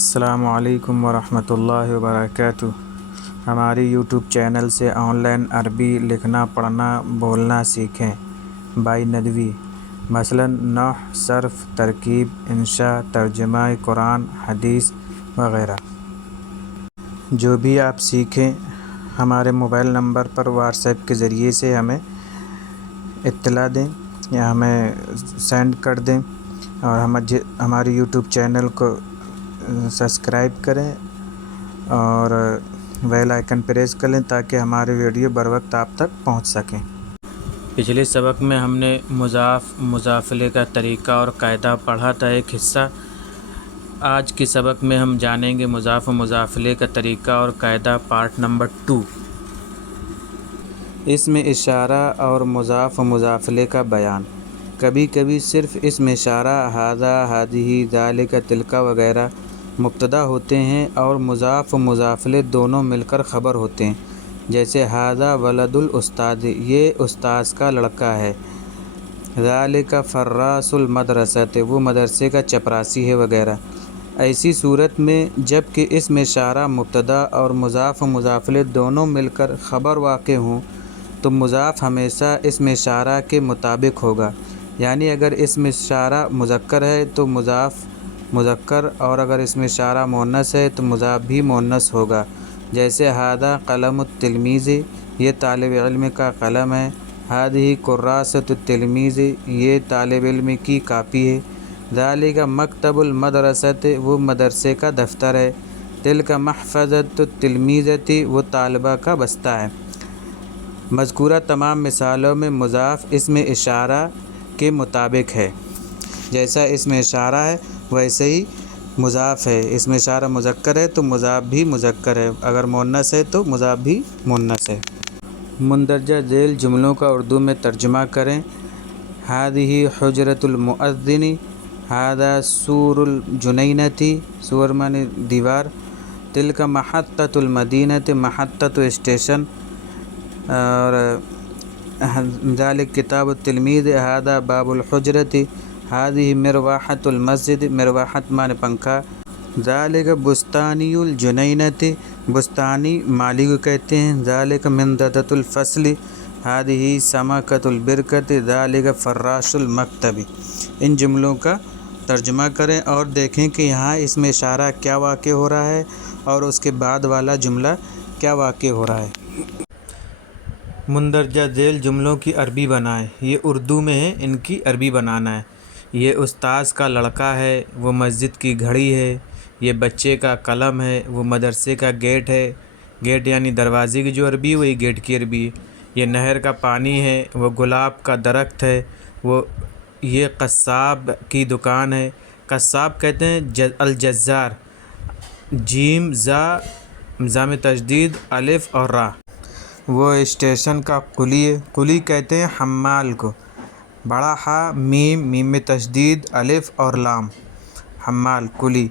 السلام علیکم ورحمۃ اللہ وبرکاتہ۔ ہماری یوٹیوب چینل سے آن لائن عربی لکھنا پڑھنا بولنا سیکھیں بائی ندوی، مثلاً نحو، صرف، ترکیب، انشاء، ترجمہ قرآن، حدیث وغیرہ۔ جو بھی آپ سیکھیں ہمارے موبائل نمبر پر واٹس ایپ کے ذریعے سے ہمیں اطلاع دیں یا ہمیں سینڈ کر دیں، اور ہماری یوٹیوب چینل کو سبسکرائب کریں اور بیل آئیکن پریس کر لیں تاکہ ہمارے ویڈیو بر وقت آپ تک پہنچ سکیں۔ پچھلے سبق میں ہم نے مضافلے کا طریقہ اور قاعدہ پڑھا تھا ایک حصہ۔ آج کے سبق میں ہم جانیں گے مضافلے کا طریقہ اور قاعدہ پارٹ نمبر 2۔ اسم اشارہ اور مضافلے کا بیان۔ کبھی کبھی صرف اسم اشارہ ھذا، ھذہ، ذالک، تلک وغیرہ مبتدا ہوتے ہیں اور مضاف و مضافلے دونوں مل کر خبر ہوتے ہیں، جیسے ھذا ولد الاستاذ، یہ استاذ کا لڑکا ہے، ذالک فراش المدرسۃ، وہ مدرسے کا چپراسی ہے وغیرہ۔ ایسی صورت میں جب کہ اسم اشارہ مبتدا اور مضاف و مضافلے دونوں مل کر خبر واقع ہوں تو مضاف ہمیشہ اسم اشارہ کے مطابق ہوگا، یعنی اگر اسم اشارہ مذکر ہے تو مضاف مذکر، اور اگر اسم اشارہ مؤنث ہے تو مضاف بھی مؤنث ہوگا، جیسے ھذا قلم التلمیذ، یہ طالب علم کا قلم ہے، ھذہ کراسۃ التلمیذ، یہ طالب علم کی کاپی ہے، ذالک مکتب المدرسۃ، وہ مدرسے کا دفتر ہے، تلک محفظۃ التلمیذۃ، وہ طالبہ کا بستہ ہے۔ مذکورہ تمام مثالوں میں مضاف اسم اشارہ کے مطابق ہے، جیسا اسم اشارہ ہے ویسے ہی مضاف ہے۔ اسم اشارہ مذکر ہے تو مضاف بھی مذکر ہے، اگر مؤنث ہے تو مضاف بھی مؤنث ہے۔ مندرجہ ذیل جملوں کا اردو میں ترجمہ کریں۔ ھذہ حجرۃ المؤذن، ھذا سور الجنینۃ، سور معنی دیوار، تلک محطۃ المدینۃ، محطۃ اسٹیشن، اور ذالک کتاب التلمیذ، ھذا باب الحجرۃ، ھذہ مروحۃ المسجد، مروحۃ معنی پنکھا، ذالک بستانی الجنینۃ، بستانی مالی کو کہتے ہیں، ذالک منضدۃ الفصل، ھذہ سمکۃ البرکۃ، ذالک فراش المکتب۔ ان جملوں کا ترجمہ کریں اور دیکھیں کہ یہاں اسم اشارہ کیا واقع ہو رہا ہے اور اس کے بعد والا جملہ کیا واقع ہو رہا ہے۔ مندرجہ ذیل جملوں کی عربی بنائیں۔ یہ اردو میں ہے، ان کی عربی بنانا ہے۔ یہ استاذ کا لڑکا ہے، وہ مسجد کی گھڑی ہے، یہ بچے کا قلم ہے، وہ مدرسے کا گیٹ ہے، گیٹ یعنی دروازے کی جو عربی ہے وہی گیٹ کی عربی ہے۔ یہ نہر کا پانی ہے، وہ گلاب کا درخت ہے، یہ قصاب کی دکان ہے۔ قصاب کہتے ہیں الجزار، جیم زا میں تشدید، الف اور را۔ وہ اسٹیشن کا قلی ہے، قلی کہتے ہیں حمال کو، بڑا ہا، میم میں تشدید، الف اور لام، حمال قلی۔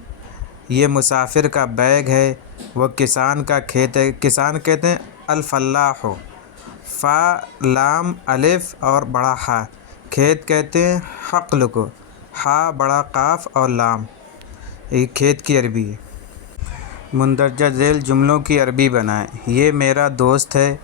یہ مسافر کا بیگ ہے، وہ کسان کا کھیت ہے، کسان کہتے ہیں الفلاح، فا لام الف اور بڑا ہا، کھیت کہتے ہیں حقل کو، ہا بڑا قاف اور لام، یہ کھیت کی عربی ہے۔ مندرجہ ذیل جملوں کی عربی بنائیں۔ یہ میرا دوست ہے،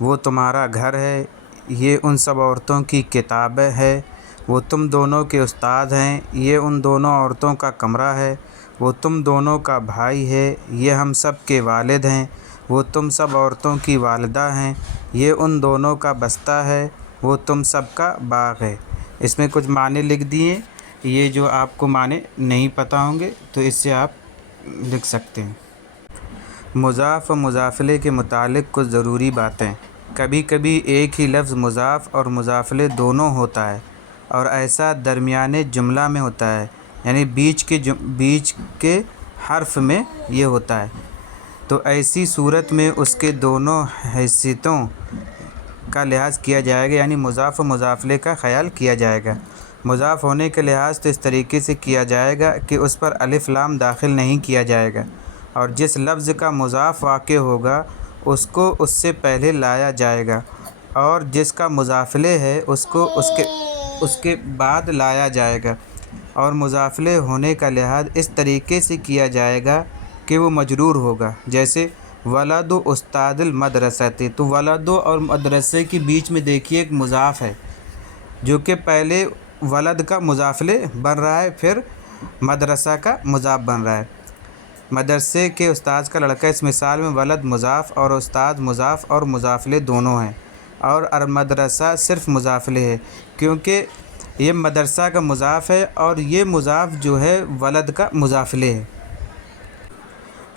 وہ تمہارا گھر ہے، یہ ان سب عورتوں کی کتاب ہے، وہ تم دونوں کے استاد ہیں، یہ ان دونوں عورتوں کا کمرہ ہے، وہ تم دونوں کا بھائی ہے، یہ ہم سب کے والد ہیں، وہ تم سب عورتوں کی والدہ ہیں، یہ ان دونوں کا بستہ ہے، وہ تم سب کا باغ ہے۔ اس میں کچھ معنی لکھ دیے، یہ جو آپ کو معنی نہیں پتہ ہوں گے تو اس سے آپ لکھ سکتے ہیں۔ مضاف و مضافلے کے متعلق کچھ ضروری باتیں۔ کبھی کبھی ایک ہی لفظ مضاف اور مضافلے دونوں ہوتا ہے، اور ایسا درمیانے جملہ میں ہوتا ہے، یعنی بیچ کے حرف میں یہ ہوتا ہے، تو ایسی صورت میں اس کے دونوں حیثیتوں کا لحاظ کیا جائے گا، یعنی مضاف و مضافلے کا خیال کیا جائے گا۔ مضاف ہونے کے لحاظ تو اس طریقے سے کیا جائے گا کہ اس پر الف لام داخل نہیں کیا جائے گا، اور جس لفظ کا مضاف واقع ہوگا اس کو اس سے پہلے لایا جائے گا، اور جس کا مضافلے ہے اس کو اس کے بعد لایا جائے گا۔ اور مضافلے ہونے کا لحاظ اس طریقے سے کیا جائے گا کہ وہ مجرور ہوگا، جیسے ولد استاد المدرسۃ، تو ولد اور مدرسے کے بیچ میں دیکھیے ایک مضاف ہے جو کہ پہلے ولد کا مضافلے بن رہا ہے، پھر مدرسہ کا مضاف بن رہا ہے۔ مدرسے کے استاذ کا لڑکا، اس مثال میں ولد مضاف اور استاد مضاف اور مضافلے دونوں ہیں، اور المدرسہ صرف مضافلے ہے کیونکہ یہ مدرسہ کا مضاف ہے اور یہ مضاف جو ہے ولد کا مضافلے ہے۔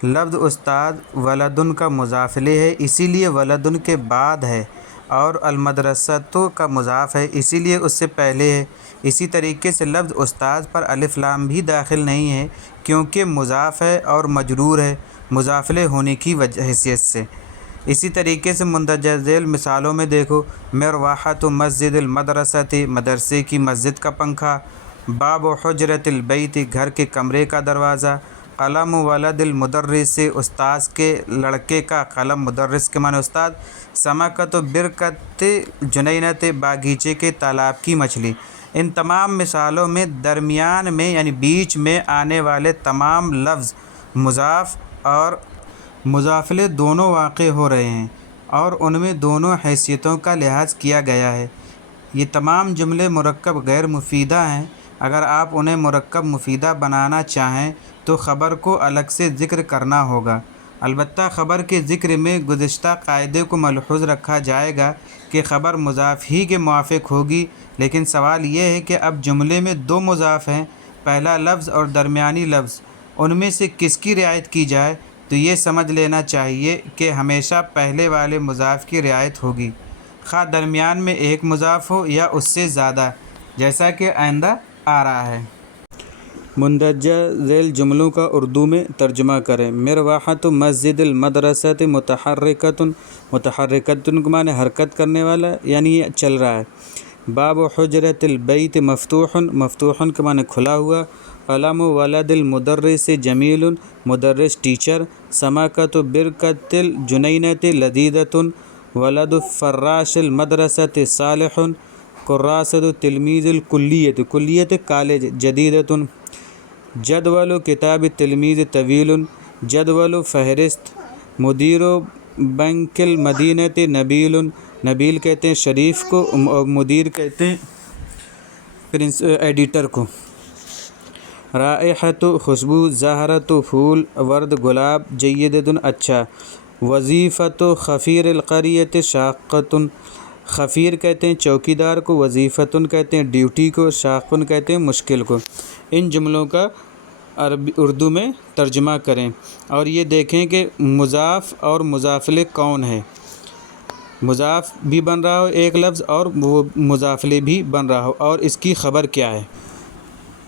لفظ استاد ولدن کا مضافلے ہے، اسی لیے ولدن کے بعد ہے، اور المدرسۃ کا مضاف ہے اسی لیے اس سے پہلے ہے۔ اسی طریقے سے لفظ استاذ پر الف لام بھی داخل نہیں ہے کیونکہ مضاف ہے اور مجرور ہے مضافلے ہونے کی حیثیت سے۔ اسی طریقے سے مندرجہ ذیل مثالوں میں دیکھو، مروحۃ مسجد المدرسۃ، مدرسے کی مسجد کا پنکھا، باب حجرۃ البیت، گھر کے کمرے کا دروازہ، قلم ولد المدرس، استاذ کے لڑکے کا قلم، مدرس کے معنی استاد، سمکۃ برکۃ جنینۃ، باغیچے کے تالاب کی مچھلی۔ ان تمام مثالوں میں درمیان میں یعنی بیچ میں آنے والے تمام لفظ مضاف اور مضافلے دونوں واقع ہو رہے ہیں اور ان میں دونوں حیثیتوں کا لحاظ کیا گیا ہے۔ یہ تمام جملے مرکب غیر مفیدہ ہیں۔ اگر آپ انہیں مرکب مفیدہ بنانا چاہیں تو خبر کو الگ سے ذکر کرنا ہوگا۔ البتہ خبر کے ذکر میں گزشتہ قاعدے کو ملحوظ رکھا جائے گا کہ خبر مضاف ہی کے موافق ہوگی، لیکن سوال یہ ہے کہ اب جملے میں دو مضاف ہیں، پہلا لفظ اور درمیانی لفظ، ان میں سے کس کی رعایت کی جائے؟ تو یہ سمجھ لینا چاہیے کہ ہمیشہ پہلے والے مضاف کی رعایت ہوگی، خواہ درمیان میں ایک مضاف ہو یا اس سے زیادہ، جیسا کہ آئندہ آ رہا ہے۔ مندرجہ ذیل جملوں کا اردو میں ترجمہ کریں۔ مروحۃ مسجد المدرسۃ متحرکۃ، متحرکۃ کے معنی حرکت کرنے والا یعنی یہ چل رہا ہے۔ باب حجرۃ البیت مفتوح، مفتوح کے معنی کھلا ہوا۔ قلم ولد المدرس جمیل، مدرس ٹیچر۔ سمکۃ برکۃ الجنینۃ لذیذۃ، ولد فراش المدرسۃ صالح۔ کراسۃ تلمیذ الکلیۃ، کلیۃ کالج، جدیدۃ۔ جدول کتاب التلمیذ طویل، جدول فہرست۔ مدیر بنک المدینۃ نبیل، نبیل کہتے ہیں شریف کو اور مدیر کہتے ہیں ایڈیٹر کو۔ رائحۃ خوشبو، زہرۃ پھول، ورد گلاب، جیدۃ اچھا۔ وظیفۃ خفیر القریۃ شاقۃ، خفیر کہتے ہیں چوکیدار کو، وظیفۃ کہتے ہیں ڈیوٹی کو، شاق کہتے ہیں مشکل کو۔ ان جملوں کا اردو میں ترجمہ کریں اور یہ دیکھیں کہ مضاف اور مضافلے کون ہے، مضاف بھی بن رہا ہو ایک لفظ اور وہ مضافلے بھی بن رہا ہو اور اس کی خبر کیا ہے۔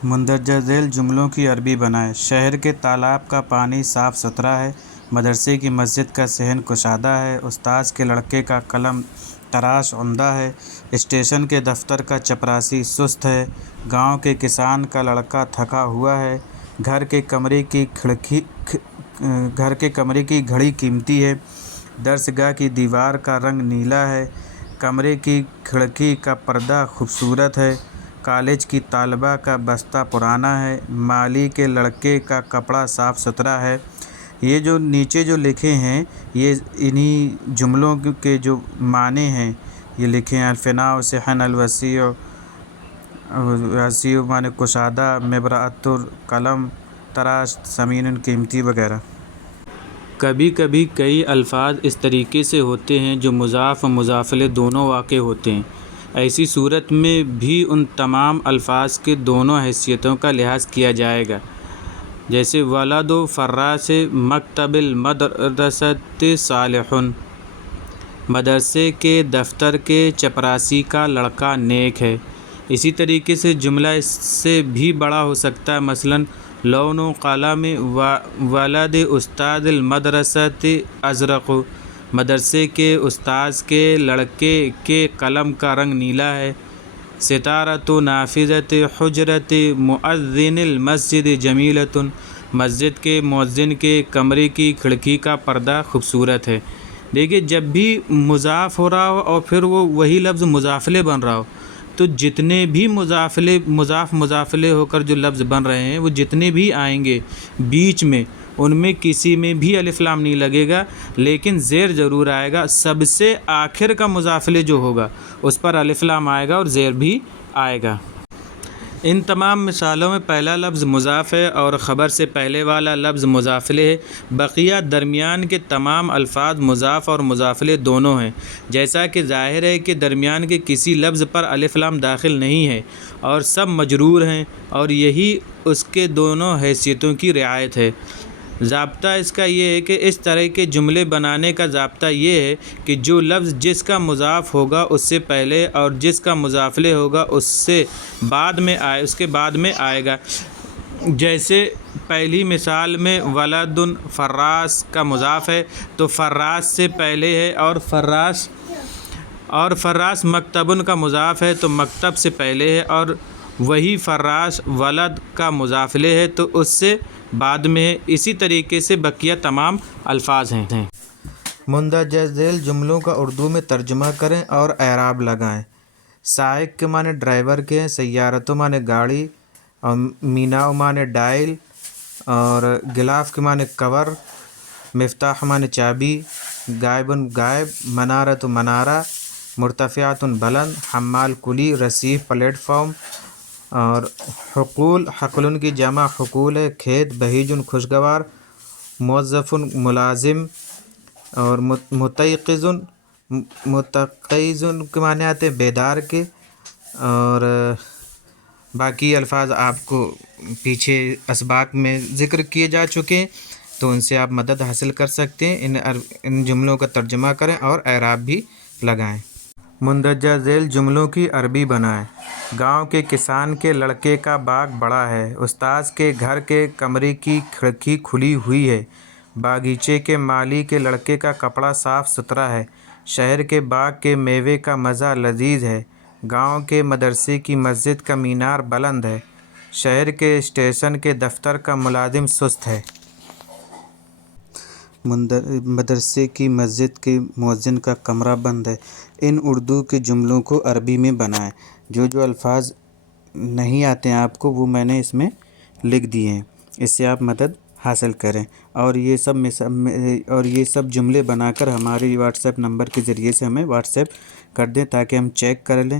مندرجہ ذیل جملوں کی عربی بنائیں۔ شہر کے تالاب کا پانی صاف ستھرا ہے، مدرسے کی مسجد کا صحن کشادہ ہے، استاذ کے لڑکے کا قلم تراش عمدہ ہے، اسٹیشن کے دفتر کا چپراسی سست ہے، گاؤں کے کسان کا لڑکا تھکا ہوا ہے، گھر کے کمرے کی گھڑی قیمتی ہے، درس گاہ کی دیوار کا رنگ نیلا ہے، کمرے کی کھڑکی کا پردہ خوبصورت ہے، کالج کی طالبہ کا بستہ پرانا ہے، مالی کے لڑکے کا کپڑا صاف ستھرا ہے۔ یہ جو نیچے جو لکھے ہیں یہ انہی جملوں کے جو معنی ہیں یہ لکھے ہیں۔ الفناء صحن، الوسیع وسیع معنی کشادہ، مبرأۃ قلم تراش، ثمین قیمتی وغیرہ۔ کبھی کبھی کئی الفاظ اس طریقے سے ہوتے ہیں جو مضاف و مضافلے دونوں واقع ہوتے ہیں، ایسی صورت میں بھی ان تمام الفاظ کے دونوں حیثیتوں کا لحاظ کیا جائے گا، جیسے ولد فراش مکتب المدرسۃ صالح، مدرسے کے دفتر کے چپراسی کا لڑکا نیک ہے۔ اسی طریقے سے جملہ اس سے بھی بڑا ہو سکتا ہے، مثلاً لون قلم ولد استاد المدرسۃ ازرق، مدرسے کے استاذ کے لڑکے کے قلم کا رنگ نیلا ہے۔ ستارۃ نافذۃ حجرۃ مؤذن المسجد جمیلۃ، مسجد کے مؤذن کے کمرے کی کھڑکی کا پردہ خوبصورت ہے۔ دیکھیے جب بھی مضاف ہو رہا ہو اور پھر وہ وہی لفظ مضافلے بن رہا ہو تو جتنے بھی مضافلے ہو کر جو لفظ بن رہے ہیں وہ جتنے بھی آئیں گے بیچ میں، ان میں کسی میں بھی الف لام نہیں لگے گا، لیکن زیر ضرور آئے گا۔ سب سے آخر کا مضافلے جو ہوگا اس پر الف لام آئے گا اور زیر بھی آئے گا۔ ان تمام مثالوں میں پہلا لفظ مضاف ہے اور خبر سے پہلے والا لفظ مضافلے ہے۔ بقیہ درمیان کے تمام الفاظ مضاف اور مضافلے دونوں ہیں، جیسا کہ ظاہر ہے کہ درمیان کے کسی لفظ پر الف لام داخل نہیں ہے اور سب مجرور ہیں، اور یہی اس کے دونوں حیثیتوں کی رعایت ہے۔ ضابطہ اس کا یہ ہے کہ اس طرح کے جملے بنانے کا ضابطہ یہ ہے کہ جو لفظ جس کا مضاف ہوگا اس سے پہلے اور جس کا مضافلے ہوگا اس کے بعد میں آئے گا۔ جیسے پہلی مثال میں ولد فراس کا مضاف ہے تو فراس سے پہلے ہے، اور فراس مکتبن کا مضاف ہے تو مکتب سے پہلے ہے، اور وہی فراس ولد کا مضافلے ہے تو اس سے بعد میں ہے۔ اسی طریقے سے بقیہ تمام الفاظ ہیں۔ مندرجہ ذیل جملوں کا اردو میں ترجمہ کریں اور اعراب لگائیں۔ سائق کے معنی ڈرائیور کے ہیں، سیارۃ معنی گاڑی، اور مینا معنی ڈائل، اور غلاف کے معنی کور، مفتاح معنی چابی، غائب غائب، منارۃ منارہ، مرتفعۃ بلند، حمال کلی، رسیف پلیٹ فارم، اور حقول حقل کی جمع حقول ہے، کھیت بہیج خوشگوار، موظف ملازم، اور متیقظ کے معنی آتے ہیں بیدار کے۔ اور باقی الفاظ آپ کو پیچھے اسباق میں ذکر کیے جا چکے ہیں، تو ان سے آپ مدد حاصل کر سکتے ہیں۔ ان جملوں کا ترجمہ کریں اور اعراب بھی لگائیں۔ مندرجہ ذیل جملوں کی عربی بنائیں۔ گاؤں کے کسان کے لڑکے کا باغ بڑا ہے، استاذ کے گھر کے کمرے کی کھڑکی کھلی ہوئی ہے، باغیچے کے مالی کے لڑکے کا کپڑا صاف ستھرا ہے، شہر کے باغ کے میوے کا مزہ لذیذ ہے، گاؤں کے مدرسے کی مسجد کا مینار بلند ہے، شہر کے اسٹیشن کے دفتر کا ملازم سست ہے۔ مدرسے کی مسجد کے مؤذن کا کمرہ بند ہے۔ ان اردو کے جملوں کو عربی میں بنائیں۔ جو الفاظ نہیں آتے ہیں آپ کو وہ میں نے اس میں لکھ دیے ہیں، اس سے آپ مدد حاصل کریں، اور یہ سب جملے بنا کر ہماری واٹس ایپ نمبر کے ذریعے سے ہمیں واٹس ایپ کر دیں تاکہ ہم چیک کر لیں